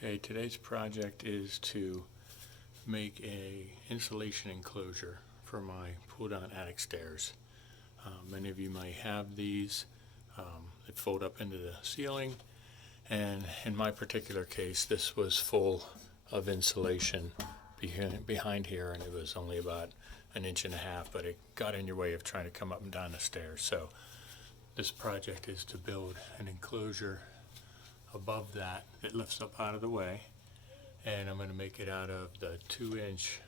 Okay, today's project is to make a insulation enclosure for my pull-down attic stairs. Many of you might have these. They fold up into the ceiling, and in my particular case this was full of insulation behind here, and it was only about 1.5 inches, but it got in your way of trying to come up and down the stairs. So this project is to build an enclosure above that lifts up out of the way, and I'm going to make it out of the 2-inch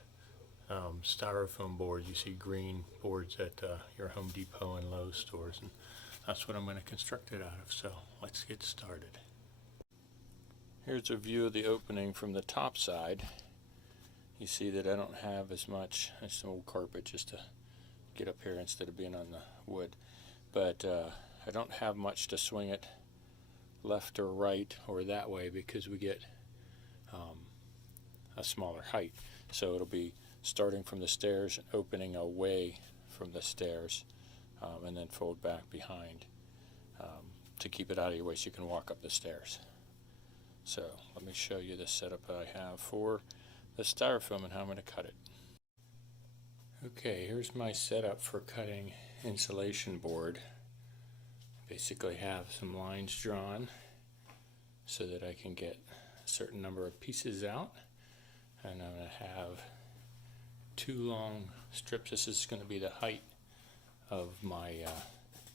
styrofoam board. You see green boards at your Home Depot and Lowe's stores, and that's what I'm going to construct it out of. So let's get started. Here's a view of the opening from the top side. You see that I don't have as much as some old carpet just to get up here instead of being on the wood, but I don't have much to swing it left or right or that way because we get a smaller height. So it'll be starting from the stairs and opening away from the stairs, and then fold back behind to keep it out of your way so you can walk up the stairs. So let me show you the setup that I have for the styrofoam and how I'm going to cut it. Okay, here's my setup for cutting insulation board. Basically have some lines drawn so that I can get a certain number of pieces out, and I'm going to have 2 long strips. This is going to be the height of my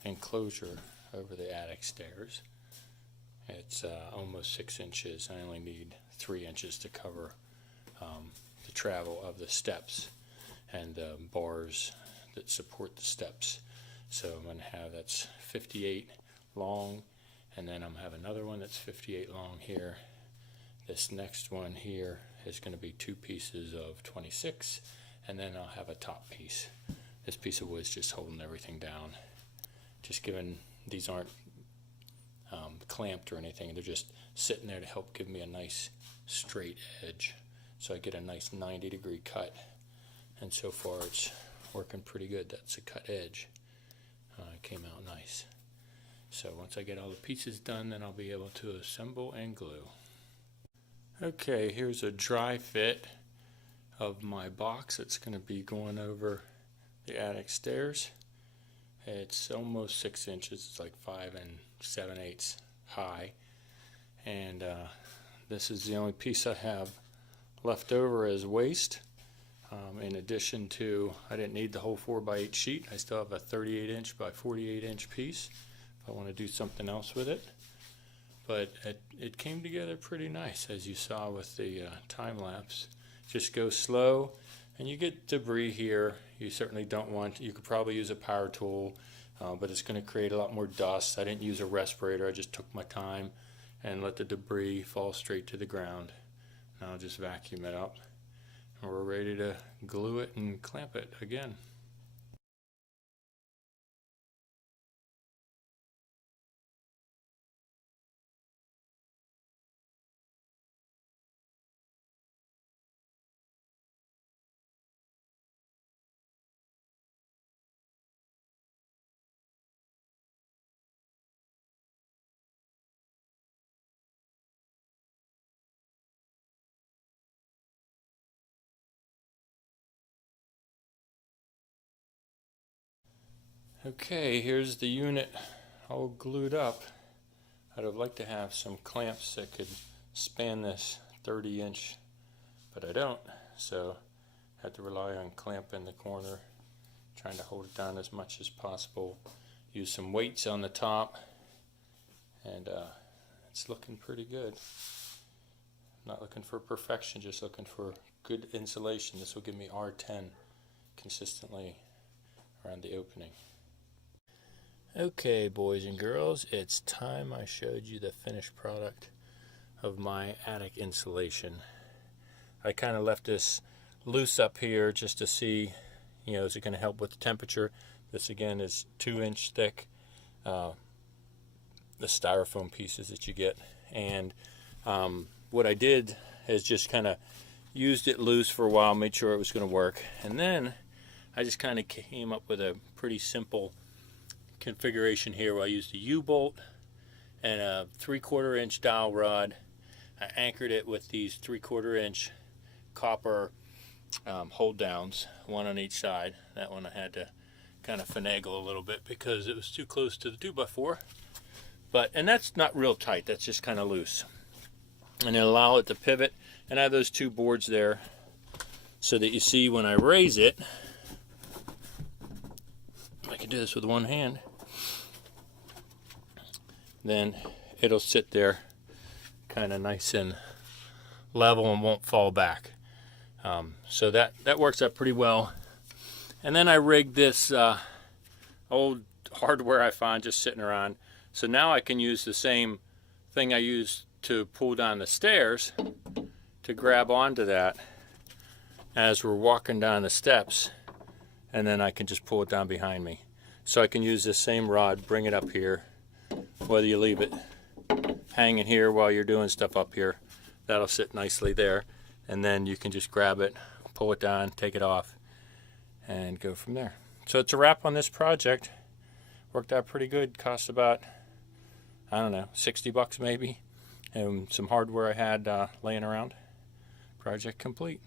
enclosure over the attic stairs. It's almost 6 inches. I only need 3 inches to cover the travel of the steps and the bars that support the steps. So I'm going to have, that's 58 long, and then I'm going to have another one that's 58 long here. This next one here is going to be 2 pieces of 26, and then I'll have a top piece. This piece of wood is just holding everything down. Just given these aren't clamped or anything, they're just sitting there to help give me a nice straight edge, so I get a nice 90-degree cut. And so far it's working pretty good. That's a cut edge. It came out nice. So once I get all the pieces done, then I'll be able to assemble and glue. Okay, here's a dry fit of my box that's going to be going over the attic stairs. It's almost 6 inches. It's like 5 7/8 high, and this is the only piece I have left over as waste. In addition to, I didn't need the whole 4x8 sheet. I still have a 38-inch by 48-inch piece if I want to do something else with it. But it came together pretty nice, as you saw with the time lapse. Just go slow, and you get debris here. You certainly don't want, you could probably use a power tool, but it's going to create a lot more dust. I didn't use a respirator. I just took my time and let the debris fall straight to the ground. Now I'll just vacuum it up, and we're ready to glue it and clamp it again. Okay, here's the unit all glued up. I'd have liked to have some clamps that could span this 30-inch, but I don't, so I had to rely on clamping the corner, trying to hold it down as much as possible. Use some weights on the top, and it's looking pretty good. Not looking for perfection, just looking for good insulation. This will give me R10 consistently around the opening. Okay, boys and girls, it's time I showed you the finished product of my attic insulation. I kind of left this loose up here just to see, is it going to help with the temperature. This again is 2-inch thick, the styrofoam pieces that you get. And what I did is just kind of used it loose for a while, made sure it was going to work. And then I just kind of came up with a pretty simple configuration here where I used a U-bolt and a 3/4 inch dowel rod I anchored it with these 3/4 inch copper hold downs, one on each side. That one I had to kind of finagle a little bit because it was too close to the 2x4. And that's not real tight, that's just kind of loose. And then allow it to pivot. And I have those 2 boards there so that you see when I raise it, I can do this with one hand, then it'll sit there kind of nice and level and won't fall back. So that works out pretty well. And then I rigged this old hardware I found just sitting around. So now I can use the same thing I used to pull down the stairs to grab onto that as we're walking down the steps, and then I can just pull it down behind me. So I can use this same rod, bring it up here, whether you leave it hanging here while you're doing stuff up here, that'll sit nicely there, and then you can just grab it, pull it down, take it off, and go from there. So it's a wrap on this project. Worked out pretty good. Cost about, I don't know, 60 bucks maybe, and some hardware I had laying around. Project complete.